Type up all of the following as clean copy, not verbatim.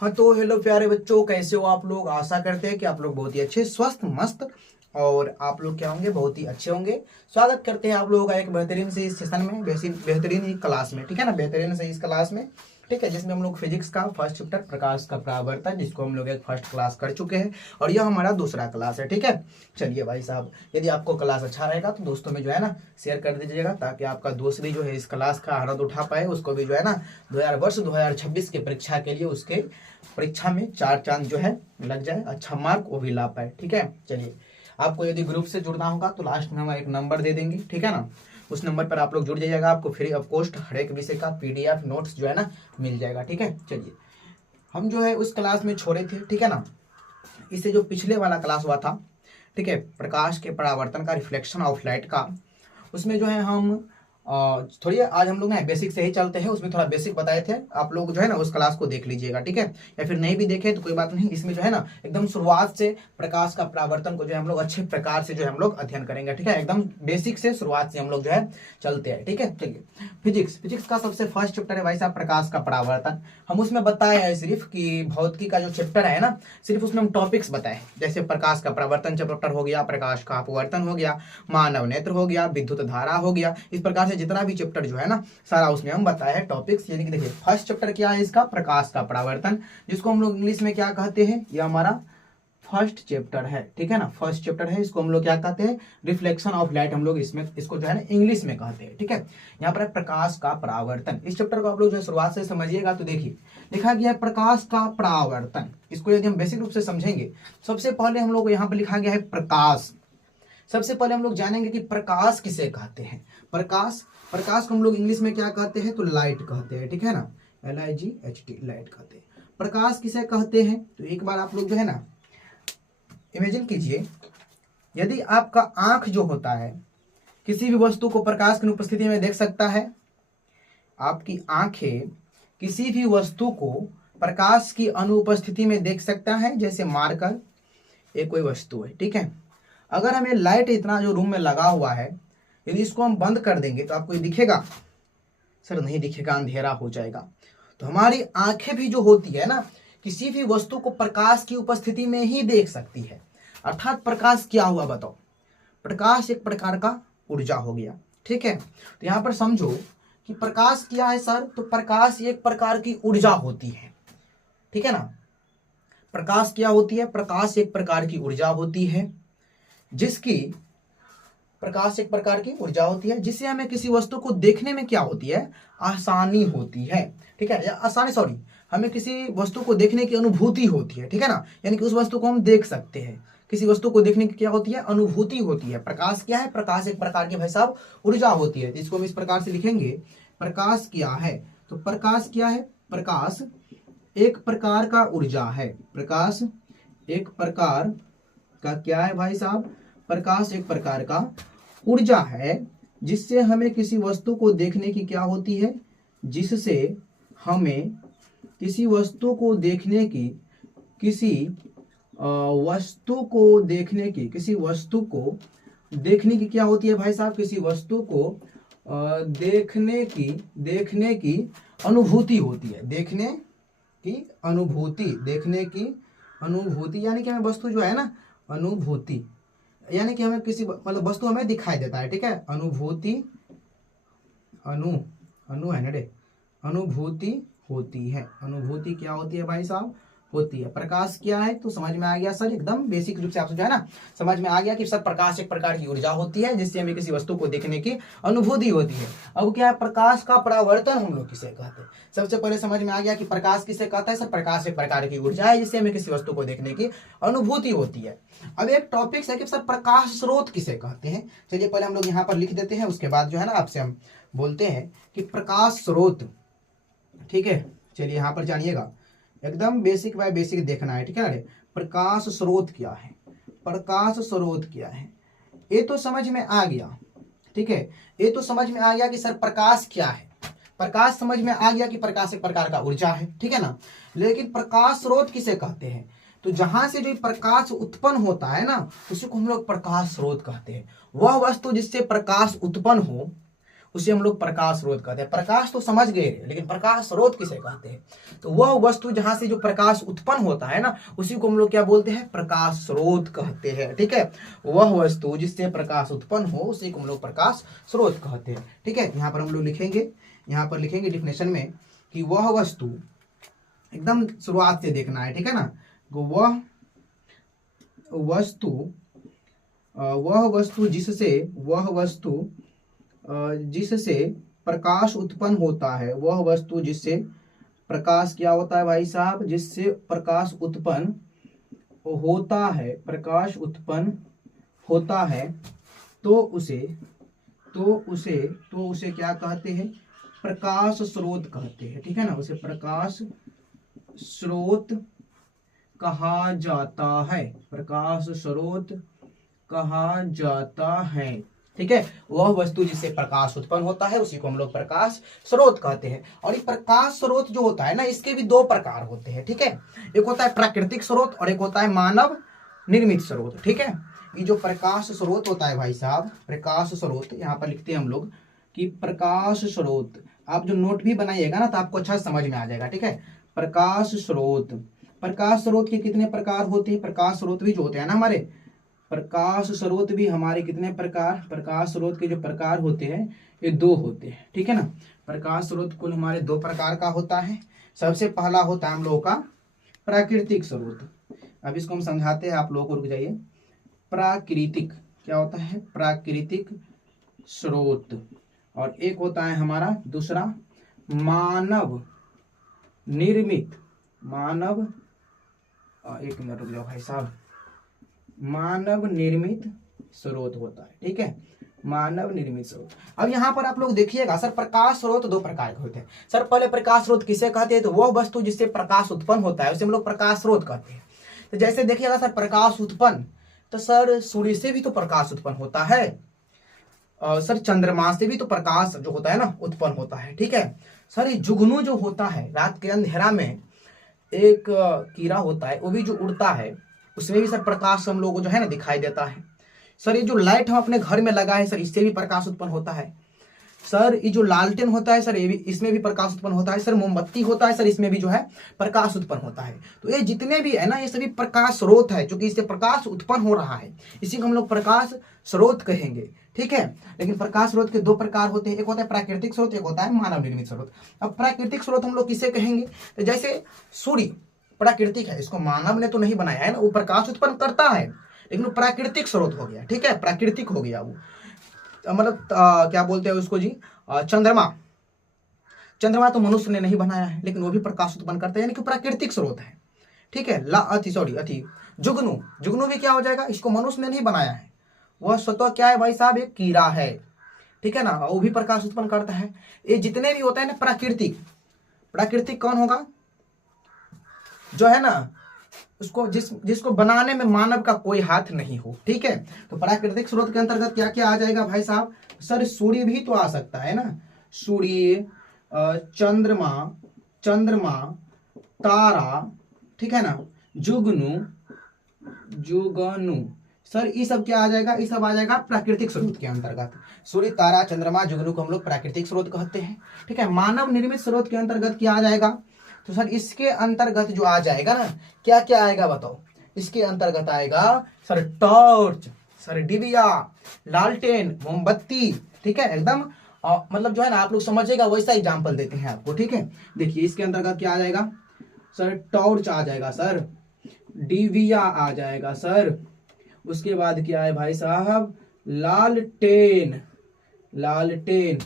हाँ तो हेलो प्यारे बच्चों, कैसे हो आप लोग। आशा करते हैं कि आप लोग बहुत ही अच्छे, स्वस्थ, मस्त और आप लोग क्या होंगे, बहुत ही अच्छे होंगे। स्वागत करते हैं आप लोगों का एक बेहतरीन से इस सेशन में, बेहतरीन ही क्लास में, ठीक है ना, बेहतरीन से इस क्लास में, ठीक है, जिसमें हम लोग फिजिक्स का फर्स्ट चैप्टर प्रकाश का परावर्तन, जिसको हम लोग एक फर्स्ट क्लास कर चुके हैं और यह हमारा दूसरा क्लास है, ठीक है। चलिए भाई साहब, यदि आपको क्लास अच्छा रहेगा तो दोस्तों में जो है ना शेयर कर दीजिएगा, ताकि आपका दोस्त भी जो है इस क्लास का आनंद उठा पाए, उसको भी जो है ना 2026 की परीक्षा के लिए उसके परीक्षा में चार चांद जो है लग जाए, अच्छा मार्क वो भी ला पाए, ठीक है। चलिए, आपको यदि ग्रुप से जुड़ना होगा तो लास्ट में हम एक नंबर दे देंगे, ठीक है ना, उस नंबर पर आप लोग जुड़ जाइएगा, आपको फ्री ऑफ कॉस्ट हर एक विषय का पीडीएफ नोट्स जो है ना मिल जाएगा, ठीक है। चलिए, हम जो है उस क्लास में छोड़े थे, ठीक है ना, इससे जो पिछले वाला क्लास हुआ था, ठीक है, प्रकाश के परावर्तन का, रिफ्लेक्शन ऑफ लाइट का, उसमें जो है हम थोड़ी आज हम लोग ना बेसिक से ही चलते हैं, उसमें थोड़ा बेसिक बताए थे, आप लोग जो है ना उस क्लास को देख लीजिएगा, ठीक है, या फिर नहीं भी देखे तो कोई बात नहीं, इसमें जो है ना एकदम शुरुआत से प्रकाश का परावर्तन को जो है हम लोग अच्छे प्रकार से जो है हम लोग अध्ययन करेंगे, ठीक है, एकदम बेसिक से शुरुआत से हम लोग जो है चलते हैं, ठीक है। चलिए, फिजिक्स का सबसे फर्स्ट चैप्टर है भाई साहब प्रकाश का परावर्तन। हम उसमें बताए हैं सिर्फ कि भौतिकी का जो चैप्टर है ना, सिर्फ उसमें हम टॉपिक्स बताए, जैसे प्रकाश का परावर्तन चैप्टर हो गया, प्रकाश का अपवर्तन हो गया, मानव नेत्र हो गया, विद्युत धारा हो गया, इस प्रकार से जितना भी चैप्टर जो है ना सारा उसमें हम बताए हैं टॉपिक्स। यानी कि देखिए, फर्स्ट चैप्टर क्या है इसका, प्रकाश का परावर्तन, जिसको हम लोग इंग्लिश में क्या कहते हैं, ये हमारा फर्स्ट चैप्टर है, ठीक है ना, फर्स्ट चैप्टर है, इसको हम लोग क्या कहते हैं, रिफ्लेक्शन ऑफ लाइट, हम लोग इसमें इसको जो है ना इंग्लिश में कहते हैं, ठीक है। यहाँ पर है प्रकाश का परावर्तन, इस चैप्टर को आप लोग जो है शुरुआत से समझिएगा तो देखिए लिखा गया है प्रकाश का परावर्तन। इसको यदि हम बेसिक रूप से समझेंगे, सबसे पहले हम लोग यहाँ पर लिखा गया है प्रकाश। सबसे पहले हम लोग जानेंगे कि प्रकाश किसे कहते हैं। प्रकाश को हम लोग इंग्लिश में क्या कहते हैं, तो लाइट कहते हैं, ठीक है ना, LIGHT, लाइट कहते हैं। प्रकाश किसे कहते हैं, तो एक बार आप लोग जो है ना इमेजिन कीजिए, यदि आपका आंख जो होता है किसी भी वस्तु को प्रकाश की अनुपस्थिति में देख सकता है, आपकी आंखें किसी भी वस्तु को प्रकाश की अनुपस्थिति में देख सकता है, जैसे मारकर एक कोई वस्तु है, ठीक है। अगर हमें लाइट इतना जो रूम में लगा हुआ है, यदि इसको हम बंद कर देंगे तो आपको ये दिखेगा, सर नहीं दिखेगा, अंधेरा हो जाएगा। तो हमारी आंखें भी जो होती है ना, किसी भी वस्तु को प्रकाश की उपस्थिति में ही देख सकती है। अर्थात प्रकाश क्या हुआ बताओ, प्रकाश एक प्रकार का ऊर्जा हो गया, ठीक है। तो यहाँ पर समझो कि प्रकाश क्या है सर, तो प्रकाश एक प्रकार की ऊर्जा होती है, ठीक है ना। प्रकाश क्या होती है, प्रकाश एक प्रकार की ऊर्जा होती है, जिससे हमें किसी वस्तु को देखने में क्या होती है, आसानी होती है, ठीक है, या आसानी सॉरी, हमें किसी वस्तु को देखने की अनुभूति होती है, ठीक है ना, यानी कि उस वस्तु को हम देख सकते हैं, किसी वस्तु को देखने की क्या होती है, अनुभूति होती है। प्रकाश क्या है, प्रकाश एक प्रकार की भाई साहब ऊर्जा होती है, जिसको हम इस प्रकार से लिखेंगे, प्रकाश क्या है, तो प्रकाश क्या है, प्रकाश एक प्रकार का ऊर्जा है। प्रकाश एक प्रकार का क्या है भाई साहब, प्रकाश एक प्रकार का ऊर्जा है, जिससे हमें किसी वस्तु को देखने की क्या होती है, जिससे हमें किसी वस्तु को देखने की, किसी वस्तु को देखने की क्या होती है भाई साहब, किसी वस्तु को देखने की अनुभूति होती है, देखने की अनुभूति, यानी कि हमें वस्तु जो है ना, अनुभूति, यानी कि हमें किसी मतलब वस्तु हमें दिखाई देता है, ठीक है, अनुभूति, अनु है ना रे, अनुभूति होती है। अनुभूति क्या होती है भाई साहब, होती है। प्रकाश क्या है, तो समझ में आ गया सर, एकदम बेसिक रूप से आप जो है ना समझ में आ गया कि सर प्रकाश एक प्रकार की ऊर्जा होती है, जिससे हमें किसी वस्तु को देखने की अनुभूति होती है। अब क्या है, प्रकाश का परावर्तन हम लोग किसे कहते हैं। सबसे पहले समझ में आ गया कि प्रकाश किसे कहता है, सर प्रकाश एक प्रकार की ऊर्जा है, जिससे हमें किसी वस्तु को देखने की अनुभूति होती है। अब एक टॉपिक है कि सर प्रकाश स्रोत किसे कहते हैं। चलिए पहले हम लोग यहाँ पर लिख देते हैं, उसके बाद जो है ना आपसे हम बोलते हैं कि प्रकाश स्रोत, ठीक है। चलिए यहाँ पर जानिएगा, एकदम बेसिक बाय बेसिक देखना है, ठीक है ना। प्रकाश स्रोत क्या है, प्रकाश स्रोत क्या है, ये तो समझ में आ गया, ठीक है, ये तो समझ में आ गया कि सर प्रकाश क्या है, प्रकाश समझ में आ गया कि प्रकाश एक प्रकार का ऊर्जा है, ठीक है ना। लेकिन प्रकाश स्रोत किसे कहते हैं, तो जहां से जो प्रकाश उत्पन्न होता है ना, उसी को हम लोग प्रकाश स्रोत कहते हैं। वह वस्तु जिससे प्रकाश उत्पन्न हो, उसे हम लोग प्रकाश स्रोत कहते हैं। प्रकाश तो समझ गए, लेकिन प्रकाश स्रोत किसे कहते हैं? तो वह वस्तु जहां से जो प्रकाश उत्पन्न होता है ना, उसी को हम लोग क्या बोलते हैं? प्रकाश स्रोत कहते हैं। ठीक है, वह वस्तु जिससे प्रकाश उत्पन्न हो उसी को हम लोग प्रकाश स्रोत कहते हैं। ठीक है, यहाँ पर हम लोग लिखेंगे, यहाँ पर लिखेंगे डिफिनेशन में कि वह वस्तु, एकदम शुरुआत से देखना है, ठीक है ना, वह वस्तु जिससे प्रकाश उत्पन्न होता है, वह वस्तु जिससे प्रकाश क्या होता है भाई साहब? जिससे प्रकाश उत्पन्न होता है, तो उसे क्या कहते हैं? प्रकाश स्रोत कहते हैं। ठीक है ना, उसे प्रकाश स्रोत कहा जाता है, प्रकाश स्रोत कहा जाता है। ठीक है, वह वस्तु जिससे प्रकाश उत्पन्न होता है उसी को हम लोग प्रकाश स्रोत कहते हैं। और ये प्रकाश स्रोत जो होता है ना, इसके भी दो प्रकार होते हैं। ठीक है, एक होता है प्राकृतिक स्रोत और एक होता है मानव निर्मित स्रोत। ठीक है, ये जो प्रकाश स्रोत होता है भाई साहब, प्रकाश स्रोत, यहाँ पर लिखते हैं हम लोग कि प्रकाश स्रोत, आप जो नोट भी बनाइएगा ना तो आपको अच्छा समझ में आ जाएगा। ठीक है, प्रकाश स्रोत के कितने प्रकार होते हैं? प्रकाश स्रोत भी जो होते हैं ना हमारे, प्रकाश स्रोत भी हमारे कितने प्रकार, प्रकाश स्रोत के जो प्रकार होते हैं ये दो होते हैं। ठीक है ना, प्रकाश स्रोत कुल हमारे दो प्रकार का होता है। सबसे पहला होता है हम लोगों का प्राकृतिक स्रोत। अब इसको हम समझाते हैं, आप लोगों को रुक जाइए। प्राकृतिक क्या होता है? प्राकृतिक स्रोत। और एक होता है हमारा दूसरा मानव निर्मित, एक मिनट रुक जाओ भाई साहब, मानव निर्मित स्रोत होता है। ठीक है, मानव निर्मित स्रोत। अब यहाँ पर आप लोग देखिएगा सर, प्रकाश स्रोत दो प्रकार के होते हैं। सर पहले प्रकाश स्रोत किसे कहते हैं? तो वह वस्तु जिससे प्रकाश उत्पन्न होता है उसे हम लोग प्रकाश स्रोत कहते हैं। तो जैसे देखिएगा सर, प्रकाश उत्पन्न, तो सर सूर्य से भी तो प्रकाश उत्पन्न होता है, सर चंद्रमा से भी तो प्रकाश जो होता है ना उत्पन्न होता है। ठीक है सर, ये जुगनू जो होता है, रात के अंधेरा में एक कीड़ा होता है, वो भी जो उड़ता है, उसमें भी सर प्रकाश हम लोगों को जो है ना दिखाई देता है। सर ये जो लाइट हम अपने घर में लगा है सर, इससे भी प्रकाश उत्पन्न होता है। सर ये जो लालटेन होता है सर, ये भी, इसमें भी प्रकाश उत्पन्न होता है। सर मोमबत्ती होता है सर, इसमें भी जो है प्रकाश उत्पन्न होता है। तो ये जितने भी है ना, ये सभी प्रकाश स्रोत है, जो कि इससे प्रकाश उत्पन्न हो रहा है, इसी को हम लोग प्रकाश स्रोत कहेंगे। ठीक है, लेकिन प्रकाश स्रोत के दो प्रकार होते हैं, एक होता है प्राकृतिक स्रोत, एक होता है मानव निर्मित स्रोत। अब प्राकृतिक स्रोत हम लोग किसे कहेंगे? तो जैसे सूर्य प्राकृतिक है, इसको मानव ने तो नहीं बनाया है ना, वो प्रकाश उत्पन्न करता है, लेकिन वो प्राकृतिक स्रोत हो गया। ठीक है, प्राकृतिक हो गया वो, मतलब क्या बोलते हैं उसको जी, चंद्रमा तो मनुष्य ने नहीं बनाया है, लेकिन वो भी प्रकाश उत्पन्न करता है, यानी कि प्राकृतिक स्रोत है। ठीक है, जुगनू भी क्या हो जाएगा? इसको मनुष्य ने नहीं बनाया है, वह स्वतः क्या है भाई साहब? एक कीड़ा है। ठीक है ना, वो भी प्रकाश उत्पन्न करता है। ये जितने भी होता है ना प्राकृतिक कौन होगा? जो है ना उसको जिसको बनाने में मानव का कोई हाथ नहीं हो। ठीक है, तो प्राकृतिक स्रोत के अंतर्गत क्या क्या आ जाएगा भाई साहब? सर सूर्य भी तो आ सकता है ना, सूर्य, चंद्रमा, तारा, ठीक है ना, जुगनू, सर ये सब क्या आ जाएगा? ये सब आ जाएगा प्राकृतिक स्रोत के अंतर्गत। सूर्य, तारा, चंद्रमा, जुगनू को हम लोग प्राकृतिक स्रोत कहते हैं। ठीक है, मानव निर्मित स्रोत के अंतर्गत क्या आ जाएगा? तो सर इसके अंतर्गत जो आ जाएगा ना, क्या क्या आएगा बताओ? इसके अंतर्गत आएगा सर टॉर्च, सर डिबिया, लालटेन, मोमबत्ती। ठीक है, एकदम मतलब जो है ना आप लोग समझिएगा, वैसा एग्जाम्पल देते हैं आपको। ठीक है, देखिए इसके अंतर्गत क्या आ जाएगा? सर टॉर्च आ जाएगा, सर डिबिया आ जाएगा सर, उसके बाद क्या है भाई साहब? लालटेन,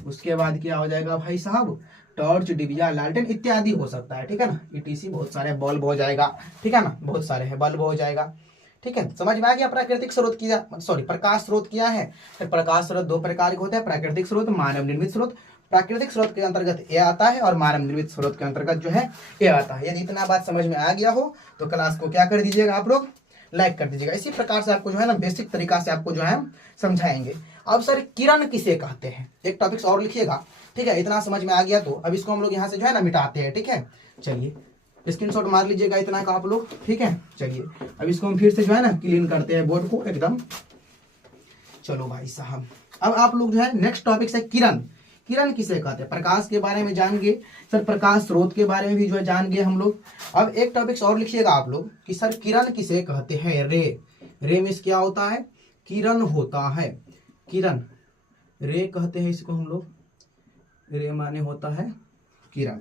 उसके बाद क्या हो जाएगा भाई साहब? टॉर्च, डिबिया, लालटेन इत्यादि हो सकता है। ठीक है ना, ईटीसी बहुत सारे, बल्ब हो जाएगा। ठीक है ना, बहुत सारे हैं, बल्ब हो जाएगा। ठीक है, समझ में आ गया? प्राकृतिक स्रोत किया, सॉरी प्रकाश स्रोत किया है। तो प्रकाश स्रोत दो प्रकार के होते हैं, प्राकृतिक स्रोत, मानव निर्मित स्रोत। प्राकृतिक स्रोत के अंतर्गत ये आता है और मानव निर्मित स्रोत के अंतर्गत जो है ये आता है। यदि इतना बात समझ में आ गया हो तो क्लास को क्या कर दीजिएगा आप लोग? लाइक कर दीजिएगा। इसी प्रकार से आपको जो है ना बेसिक तरीका से आपको जो है समझाएंगे। अब सर किरण किसे कहते हैं? एक टॉपिक्स और लिखिएगा। ठीक है, इतना समझ में आ गया तो अब इसको हम लोग यहाँ से जो है ना मिटाते हैं। ठीक है, चलिए स्क्रीनशॉट मार लीजिएगा इतना का आप लोग। ठीक है, चलिए अब इसको हम फिर से जो है ना क्लीन करते हैं बोर्ड को एकदम। चलो भाई साहब, अब आप लोग जो है नेक्स्ट टॉपिक से किरण किरण किसे कहते हैं, प्रकाश के बारे में जान गए सर, प्रकाश स्रोत के बारे में भी जो है जान गए हम लोग। अब एक टॉपिक्स और लिखिएगा आप लोग कि सर किरण किसे कहते हैं, रे। रे मीन्स क्या होता है, किरण होता है, किरण, रे कहते हैं इसको हम लोग, रे माने होता है किरण,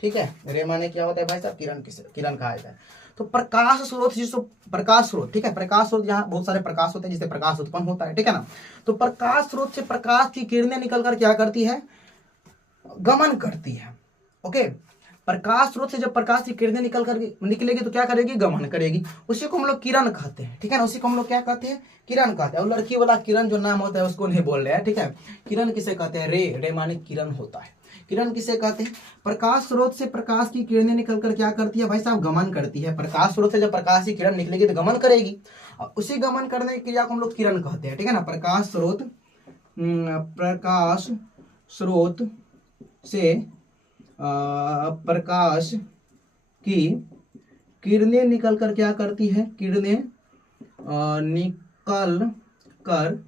ठीक है। रे माने क्या होता है भाई साहब, किरण, किसे किरण कहा जाता है। तो प्रकाश स्रोत जिसको प्रकाश स्रोत, ठीक है, प्रकाश स्रोत यहाँ बहुत सारे प्रकाश होते हैं जिससे प्रकाश उत्पन्न होता है, ठीक है ना। तो प्रकाश स्रोत से प्रकाश की किरणें निकलकर क्या करती है, गमन करती है। ओके, प्रकाश स्रोत से जब प्रकाश की किरणें निकलेगी तो क्या करेगी, गमन करेगी, उसी को हम लोग किरण कहते हैं, ठीक है ना। उसी को हम लोग क्या कहते हैं, किरण कहते हैं। और लड़की वाला किरण जो नाम होता है उसको नहीं बोल रहे हैं, ठीक है। किरण किसे कहते हैं, रे, रे माने किरण होता है। किरण किसे कहते हैं, प्रकाश स्रोत से प्रकाश की किरणें निकलकर क्या करती है भाई साहब, गमन करती है। प्रकाश स्रोत से जब प्रकाश की किरण निकलेगी तो गमन करेगी, उसी गमन करने की क्रिया को हम लोग किरण कहते हैं, ठीक है ना। प्रकाश स्रोत से प्रकाश की किरणें निकलकर क्या करती है, किरणें निकल कर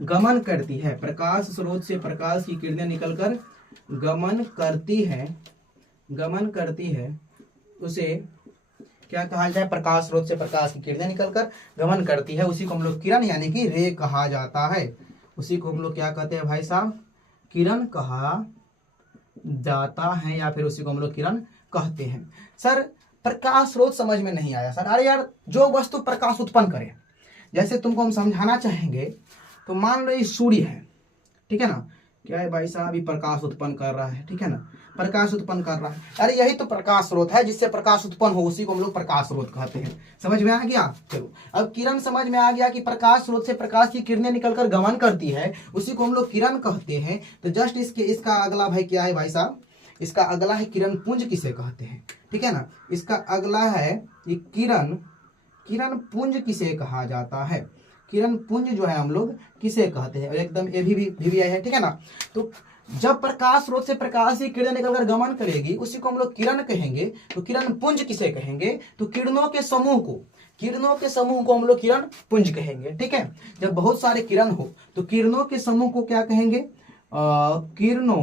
गमन करती है। प्रकाश स्रोत से प्रकाश की किरणें निकलकर गमन करती है, उसे क्या कहा जाए, प्रकाश स्रोत से प्रकाश की किरणें निकलकर गमन करती है, उसी को हम लोग किरण यानी कि रे कहा जाता है। उसी को हम लोग क्या कहते हैं भाई साहब, किरण कहा जाता है, या फिर उसी को हम लोग किरण कहते हैं। सर प्रकाश स्रोत समझ में नहीं आया सर, अरे यार जो वस्तु प्रकाश उत्पन्न करे, जैसे तुमको हम समझाना चाहेंगे तो मान लो ये सूर्य है, ठीक है ना, क्या है भाई साहब, ये प्रकाश उत्पन्न कर रहा है, ठीक है ना, प्रकाश उत्पन्न कर रहा है, अरे यही तो प्रकाश स्रोत है जिससे प्रकाश उत्पन्न हो, उसी को हम लोग प्रकाश स्रोत कहते हैं। समझ में आ गया, चलो अब किरण समझ में आ गया कि प्रकाश स्रोत से प्रकाश की किरणें निकलकर गमन करती है, उसी को हम लोग किरण कहते हैं। तो जस्ट इसका अगला भाई क्या है भाई साहब, इसका अगला है किरण पुंज किसे कहते हैं, ठीक है ना। इसका अगला है ये किरण पुंज किसे कहा जाता है, किरण पुंज जो है हम लोग किसे कहते हैं, और एकदम ये भी है, ठीक है ना। तो जब प्रकाश स्रोत से प्रकाश की किरणें निकलकर गमन करेगी उसी को हम लोग किरण कहेंगे। तो किरण पुंज किसे कहेंगे, तो किरणों के समूह को हम लोग किरण पुंज कहेंगे, ठीक है। जब बहुत सारे किरण हो तो किरणों के समूह को क्या कहेंगे, किरणों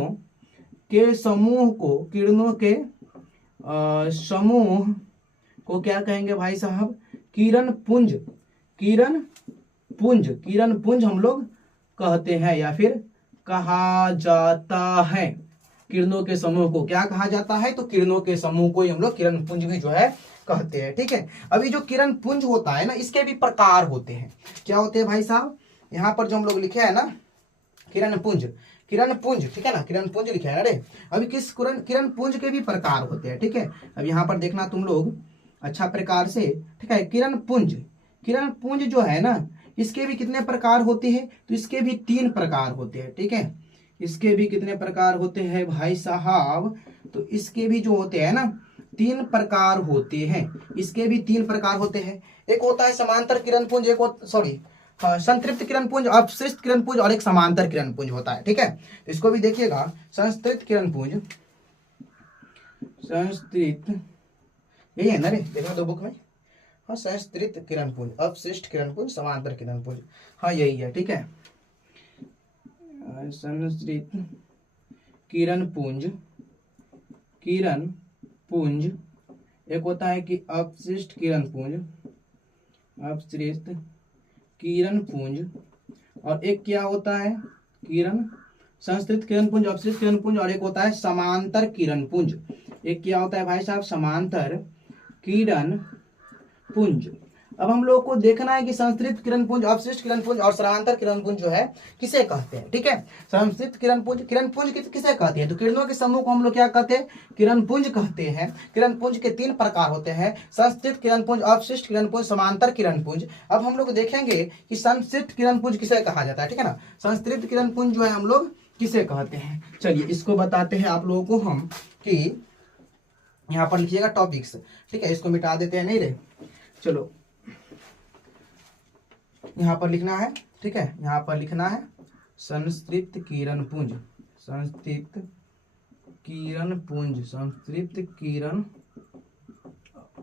के समूह को क्या कहेंगे भाई साहब, किरण पुंज हम लोग कहते हैं, या फिर कहा जाता है। किरणों के समूह को क्या कहा जाता है, तो किरणों के समूह को ही हम लोग किरण पुंज भी जो है कहते हैं, ठीक है। अभी जो किरण पुंज होता है ना, इसके भी प्रकार होते हैं। क्या होते हैं भाई साहब, यहाँ पर जो हम लोग लिखे है ना, किरण पुंज, ठीक है ना, किरण पुंज लिखे है। अरे अभी किस किरण पुंज के भी प्रकार होते हैं, ठीक है। अब यहाँ पर देखना तुम लोग अच्छा प्रकार से, ठीक है। किरण पुंज जो है ना, इसके भी कितने प्रकार होते हैं, तो इसके भी 3 प्रकार होते हैं, ठीक है। इसके भी कितने प्रकार होते हैं भाई साहब, तो इसके भी जो होते हैं ना 3 प्रकार होते हैं, इसके भी 3 प्रकार होते हैं। एक होता है समांतर किरण पुंज, संतृप्त किरण पुंज, अपशिष्ट किरण पुंज, और एक समांतर किरण पुंज होता है, ठीक है। तो इसको भी देखिएगा, संस्तृत किरण पुंज, यही है ना रे, देखना 2 बुक में, हाँ, संस्तृत किरण पुंज, अपशिष्ट किरण पुंज, समांतर किरण पुंज, हाँ यही है, ठीक है। संस्तृत किरण पुंज, एक होता है कि अपशिष्ट किरण पुंज, और एक क्या होता है, संस्तृत किरण पुंज, अपशिष्ट किरण पुंज, और एक होता है समांतर किरण पुंज। एक क्या होता है भाई साहब, समांतर किरण पुंज। अब हम लोग को देखना है कि संस्तृत किरण पुंज, अपशिष्ट किरण पुंज और समांतर किरण पुंज जो है किसे कहते हैं, ठीक है। संस्तृत किरण पुंज किसे कहते हैं, तो किरणों के समूह को हम लोग क्या कहते हैं, किरण पुंज कहते हैं। किरण पुंज के 3 प्रकार होते हैं, संस्तृत किरण पुंज, अपशिष्ट किरण पुंज, समांतर किरण पुंज। अब हम लोग देखेंगे कि संस्तृत किरण पुंज किसे कहा जाता है, ठीक है ना। संस्तृत किरण पुंज जो है हम लोग किसे कहते हैं, चलिए इसको बताते हैं आप लोगों को हम, कि यहाँ पर लिखिएगा टॉपिक्स, ठीक है। इसको मिटा देते हैं, नहीं रे, चलो यहाँ पर लिखना है, ठीक है। यहाँ पर लिखना है संस्तृत किरण पुंज, संस्तृत किरण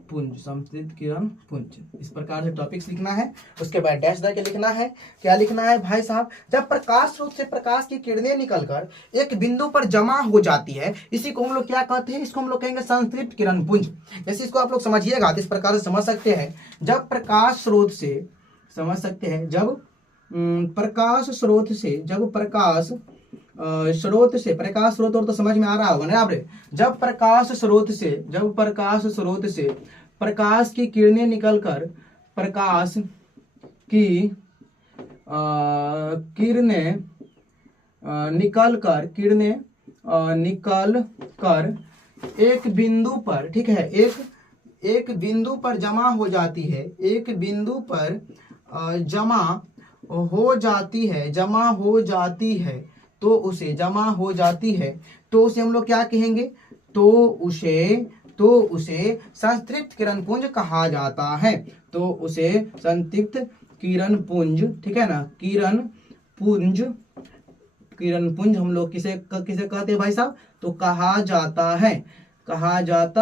पुंज, संतृप्त किरण पुंज, इस प्रकार से टॉपिक्स लिखना है। उसके बाद डैश दे के लिखना है। क्या लिखना है भाई साहब? जब प्रकाश स्रोत से प्रकाश की किरणें निकलकर एक बिंदु पर जमा हो जाती है, इसी को हम लोग क्या कहते हैं? इसको हम लोग कहेंगे संतृप्त किरण पुंज। जैसे इसको आप लोग समझिएगा तो इस प्रकार से समझ सकते हैं। जब प्रकाश स्रोत से, समझ सकते हैं, जब प्रकाश स्रोत से, जब प्रकाश स्रोत से, प्रकाश स्रोत और तो समझ में आ रहा होगा ना आप? जब प्रकाश स्रोत से, जब प्रकाश स्रोत से प्रकाश की किरणें निकलकर, प्रकाश की किरणें निकल कर एक बिंदु पर, ठीक है, एक बिंदु पर जमा हो जाती है, एक बिंदु पर जमा हो जाती है, जमा हो जाती है, तो उसे, जमा हो जाती है तो उसे हम लोग क्या कहेंगे? तो उसे संतृप्त किरण पुंज कहा जाता है। तो उसे संतृप्त किरण पुंज, ठीक है ना, किरण पुंज हम लोग किसे कहते हैं भाई साहब? तो कहा जाता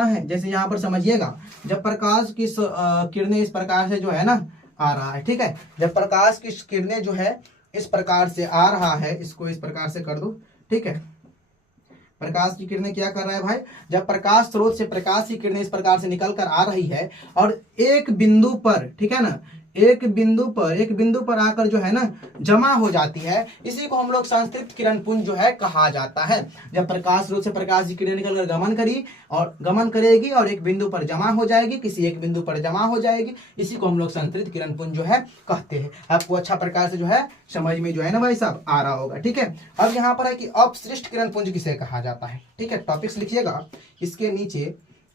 है। जैसे यहाँ पर समझिएगा, जब प्रकाश की किरणें इस प्रकार से जो है ना आ रहा है, ठीक है, जब प्रकाश की किरणें जो है इस प्रकार से आ रहा है, इसको इस प्रकार से कर दो, ठीक है। प्रकाश की किरणें क्या कर रहा है भाई? जब प्रकाश स्रोत से प्रकाश की किरणें इस प्रकार से निकल कर आ रही है और एक बिंदु पर, ठीक है ना, एक बिंदु पर आकर जो है ना जमा हो जाती है, इसी को हम लोग संतृप्त किरण पुंज जो है कहा जाता है। जब प्रकाश स्रोत से प्रकाश की किरणें निकलकर गमन करेगी और एक बिंदु पर जमा हो जाएगी, किसी एक बिंदु पर जमा हो जाएगी, इसी को हम लोग संतृप्त किरण पुंज जो है कहते हैं। आपको अच्छा प्रकार से जो है समझ में जो है ना भाई साहब आ रहा होगा, ठीक है। अब यहाँ पर है कि अपसृष्ट किरण पुंज किसे कहा जाता है, ठीक है। टॉपिक्स लिखिएगा इसके नीचे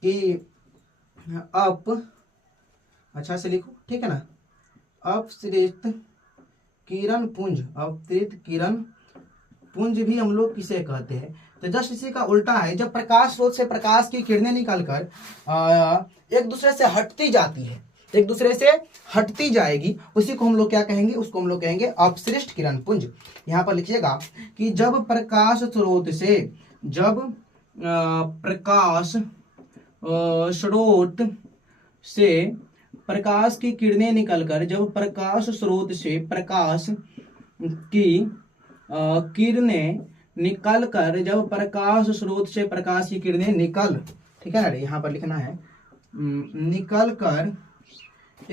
कि अच्छा से लिखो, ठीक है ना, अपसृष्ट किरण पुंज, अपसृष्ट किरण पुंज भी हम लोग किसे कहते हैं? तो जस्ट इसी का उल्टा है। जब प्रकाश स्रोत से प्रकाश की किरणें निकलकर एक दूसरे से हटती जाती है, एक दूसरे से हटती जाएगी, उसी को हम लोग क्या कहेंगे? उसको हम लोग कहेंगे अपसृष्ट किरण पुंज। यहाँ पर लिखिएगा कि जब प्रकाश स्रोत से, जब प्रकाश स्रोत से प्रकाश की किरणें निकलकर, जब प्रकाश स्रोत से प्रकाश की किरणें निकलकर, जब प्रकाश स्रोत से प्रकाश की किरणें निकल, ठीक है ना, यहाँ पर लिखना है, निकल कर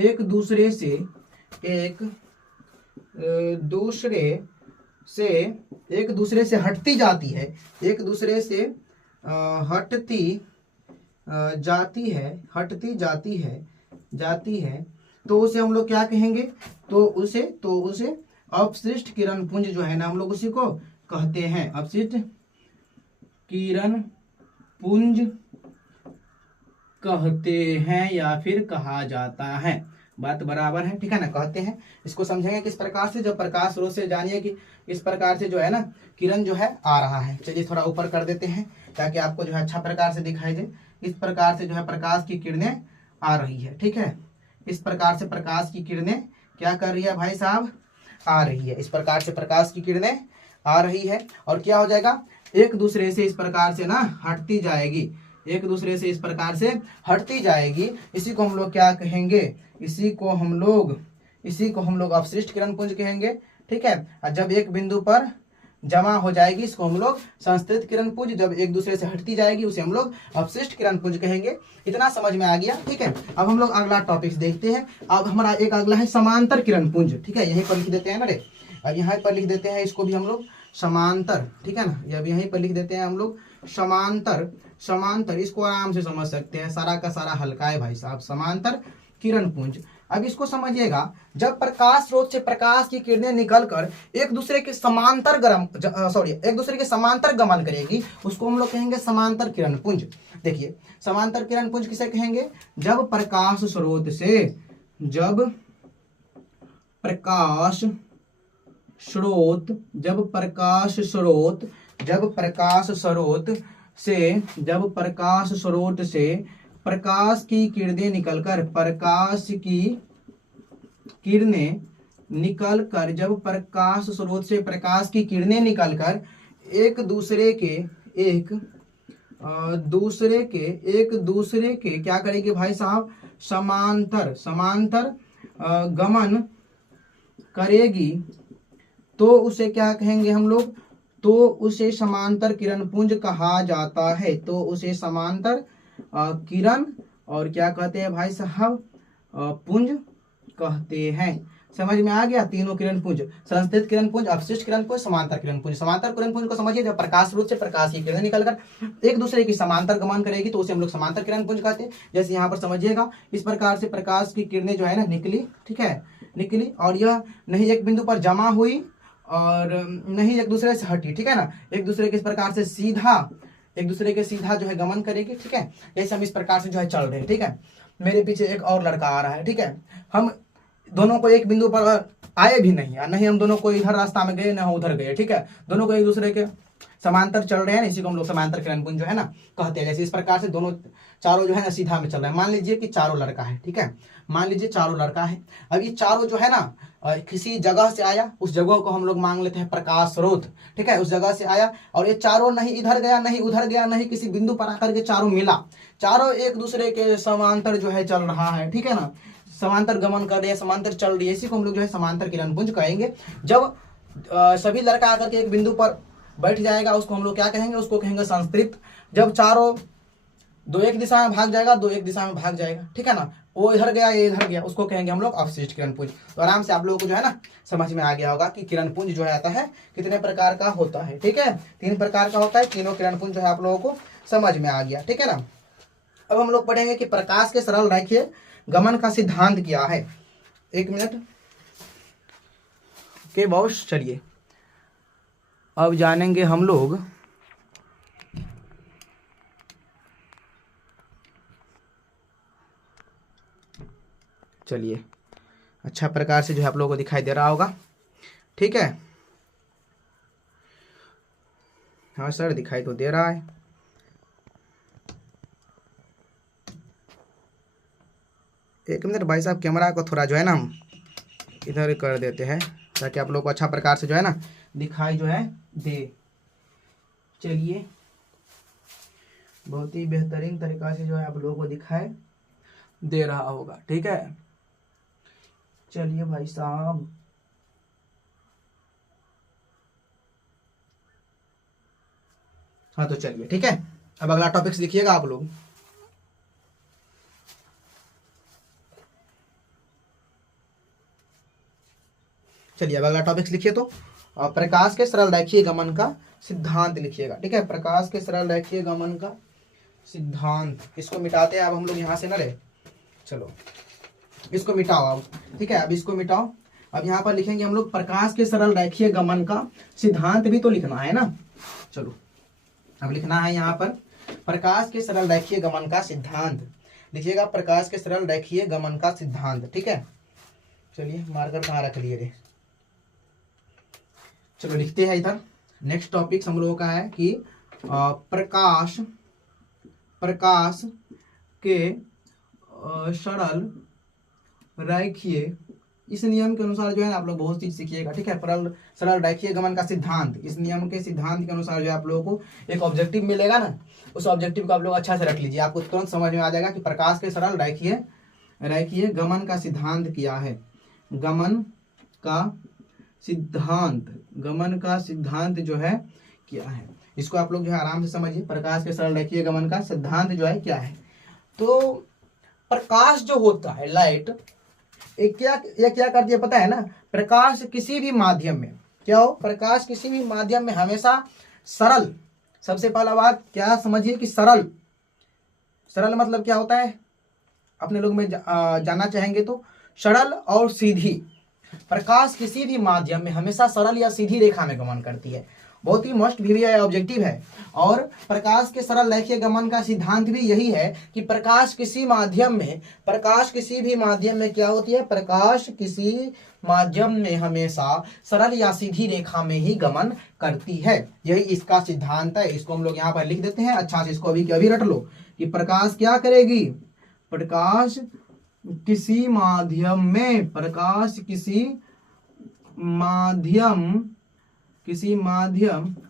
एक दूसरे से हटती जाती है, एक दूसरे से हटती जाती है, तो उसे हम लोग क्या कहेंगे? तो उसे अपसृष्ट किरण पुंज जो है ना हम लोग उसी को कहते हैं, अपसृष्ट किरण पुंज कहते हैं या फिर कहा जाता है। बात बराबर है, ठीक है ना, कहते हैं। इसको समझेंगे किस प्रकार से? जब प्रकाश स्रोत से, जानिए कि इस प्रकार से जो है ना किरण जो है आ रहा है। चलिए थोड़ा ऊपर कर देते हैं ताकि आपको जो है अच्छा प्रकार से दिखाई दे। इस प्रकार से जो है प्रकाश की किरणें आ रही है, ठीक है। इस प्रकार से प्रकाश की किरणें क्या कर रही है भाई साहब? आ रही है। इस प्रकार से प्रकाश की किरणें आ रही है और क्या हो जाएगा? एक दूसरे से इस प्रकार से ना हटती जाएगी, एक दूसरे से इस प्रकार से हटती जाएगी। इसी को हम लोग क्या कहेंगे? इसी को हम लोग अपसृष्ट किरण पुंज कहेंगे, ठीक है। और जब एक बिंदु पर जमा हो जाएगी, इसको हम लोग संतृप्त किरण पुंज, जब एक दूसरे से हटती जाएगी उसे हम लोग अपसृष्ट किरण पुंज कहेंगे। इतना समझ में आ गया, ठीक है। अब हम लोग अगला टॉपिक देखते हैं। अब हमारा एक अगला है समांतर किरण पुंज, ठीक है। यहीं पर लिख देते हैं ना रे, अब यहाँ पर लिख देते हैं इसको भी हम लोग समांतर, ठीक है ना। अब यहीं पर लिख देते हैं हम लोग समांतर, इसको आराम से समझ सकते हैं, सारा का सारा हल्का है भाई साहब, समांतर किरण पुंज। अब इसको समझिएगा, जब प्रकाश स्रोत से प्रकाश की किरणें निकलकर एक दूसरे के समांतर गमन करेगी, उसको हम लोग कहेंगे समांतर किरण पुंज। देखिए समांतर किरण पुंज किसे कहेंगे? जब प्रकाश स्रोत से, जब प्रकाश स्रोत से प्रकाश की किरणें निकलकर, जब प्रकाश स्रोत से प्रकाश की किरणें निकलकर एक दूसरे के एक दूसरे के क्या करेगी भाई साहब, समांतर गमन करेगी, तो उसे क्या कहेंगे हम लोग, तो उसे समांतर किरण पुंज कहा जाता है। तो उसे समांतर किरण और क्या कहते हैं भाई साहब, पुंज कहते हैं। समझ में आ गया, तीनों किरण पुंज, संस्थित किरण पुंज, अवशिष्ट किरण पुंज, समांतर किरण पुंज। समांतर किरण पुंज को समझिए, जब प्रकाश स्रोत से प्रकाश की किरण निकलकर एक दूसरे की समांतर गमन करेगी तो उसे हम लोग समांतर किरण पुंज कहते हैं। जैसे यहाँ पर समझिएगा, इस प्रकार से प्रकाश की किरणें जो है ना निकली, ठीक है, निकली, और यह नहीं एक बिंदु पर जमा हुई और नहीं एक दूसरे से हटी, ठीक है ना, एक दूसरे के इस प्रकार से सीधा जो है गमन करेगी, ठीक है। जैसे हम इस प्रकार से जो है चल रहे हैं, ठीक है, मेरे पीछे एक और लड़का आ रहा है, ठीक है, हम दोनों को एक बिंदु पर आए भी नहीं, और नहीं हम दोनों को इधर रास्ता में गए ना उधर गए, ठीक है, दोनों को एक दूसरे के समांतर चल रहे हैं, इसी को हम लोग समांतर किरण पुंज जो है ना कहते हैं। जैसे इस प्रकार से दोनों चारों जो है ना सीधा में चल रहे हैं। मान लीजिए कि चारों लड़का है, ठीक है, मान लीजिए चारों लड़का है। अब ये चारों जो है ना किसी जगह से आया, उस जगह को हम लोग मान लेते हैं प्रकाश स्रोत, ठीक है, उस जगह से आया और ये चारों नहीं इधर गया नहीं उधर गया नहीं किसी बिंदु पर आकर के चारों मिला, चारों एक दूसरे के समांतर जो है चल रहा है, ठीक है ना, समांतर गमन कर रही है, समांतर चल रही है, इसी को हम लोग जो है समांतर किरण पुंज कहेंगे। जब सभी लड़का आकर के एक बिंदु पर बैठ जाएगा उसको हम लोग क्या कहेंगे, उसको कहेंगे संस्तृप्त। जब चारों दो एक दिशा में भाग जाएगा, दो एक दिशा में भाग जाएगा, ठीक है ना, वो इधर गया ये इधर गया, उसको कहेंगे हम लोग अवशिष्ट किरण पुंज। तो आराम से आप लोगों को जो है ना समझ में आ गया होगा कि किरण पुंज जो है आता है कितने प्रकार का होता है, ठीक है, 3 प्रकार का होता है। तीनों किरण पुंज जो है आप लोगों को समझ में आ गया, ठीक है ना। अब हम लोग पढ़ेंगे कि प्रकाश के सरल रेखीय गमन का सिद्धांत क्या है। 1 मिनट के बॉस, चलिए अब जानेंगे हम लोग चलिए अच्छा प्रकार से जो है आप लोगों को दिखाई दे रहा होगा, ठीक है, हाँ सर दिखाई तो दे रहा है। एक मिनट भाई साहब, कैमरा को थोड़ा जो है ना हम इधर कर देते हैं ताकि आप लोग को अच्छा प्रकार से जो है ना दिखाई जो है दे। चलिए बहुत ही बेहतरीन तरीका से जो है आप लोगों को दिखाई दे रहा होगा, ठीक है। चलिए भाई साहब, हाँ तो चलिए ठीक है, अब अगला टॉपिक्स लिखिएगा आप लोग। चलिए अब अगला टॉपिक्स लिखिए, तो प्रकाश के सरल रेखीय गमन का सिद्धांत लिखिएगा, ठीक है, प्रकाश के सरल रेखीय गमन का सिद्धांत। इसको मिटाते हैं अब हम लोग यहाँ से ना रहे, चलो इसको मिटाओ अब, ठीक है, अब इसको मिटाओ। अब यहाँ पर लिखेंगे हम लोग प्रकाश के सरल रेखीय गमन का सिद्धांत, भी तो लिखना है ना। चलो अब लिखना है यहाँ पर प्रकाश के सरल रेखीय गमन का सिद्धांत, लिखिएगा प्रकाश के सरल रेखीय गमन का सिद्धांत, ठीक है। चलिए मार्कर कहाँ रख लिए रे, चलो लिखते हैं इधर। नेक्स्ट टॉपिक हम लोगों का है कि प्रकाश के सरल रेखीय, इस नियम के अनुसार जो है आप लोग बहुत चीज सीखिएगा, ठीक है। सरल रेखीय गमन का सिद्धांत, इस नियम के सिद्धांत के अनुसार जो है आप लोगों को एक ऑब्जेक्टिव मिलेगा ना, उस ऑब्जेक्टिव को आप लोग अच्छा से रख लीजिए, आपको तुरंत समझ में आ जाएगा कि प्रकाश के सरल रेखीय गमन का सिद्धांत क्या है। गमन का सिद्धांत जो है क्या है, इसको आप लोग जो है आराम से समझिए। प्रकाश के सरल रेखीय गमन का सिद्धांत जो है क्या है, तो प्रकाश जो होता है लाइट, ये क्या करती है पता है ना, प्रकाश किसी भी माध्यम में क्या हो, प्रकाश किसी भी माध्यम में हमेशा सरल, सबसे पहला बात क्या समझिए कि सरल मतलब क्या होता है, अपने लोग में जानना चाहेंगे तो सरल और सीधी। प्रकाश किसी भी माध्यम में हमेशा सरल या सीधी रेखा में गमन करती है, बहुत ही मस्ट भी ऑब्जेक्टिव है। और प्रकाश के सरल रेखीय गमन का सिद्धांत भी यही है कि प्रकाश किसी भी माध्यम में क्या होती है, प्रकाश किसी माध्यम में हमेशा सरल या सीधी रेखा में ही गमन करती है, यही इसका सिद्धांत है। इसको हम लोग यहाँ पर लिख देते हैं, अच्छा से इसको अभी रट लो कि प्रकाश क्या करेगी, प्रकाश किसी माध्यम,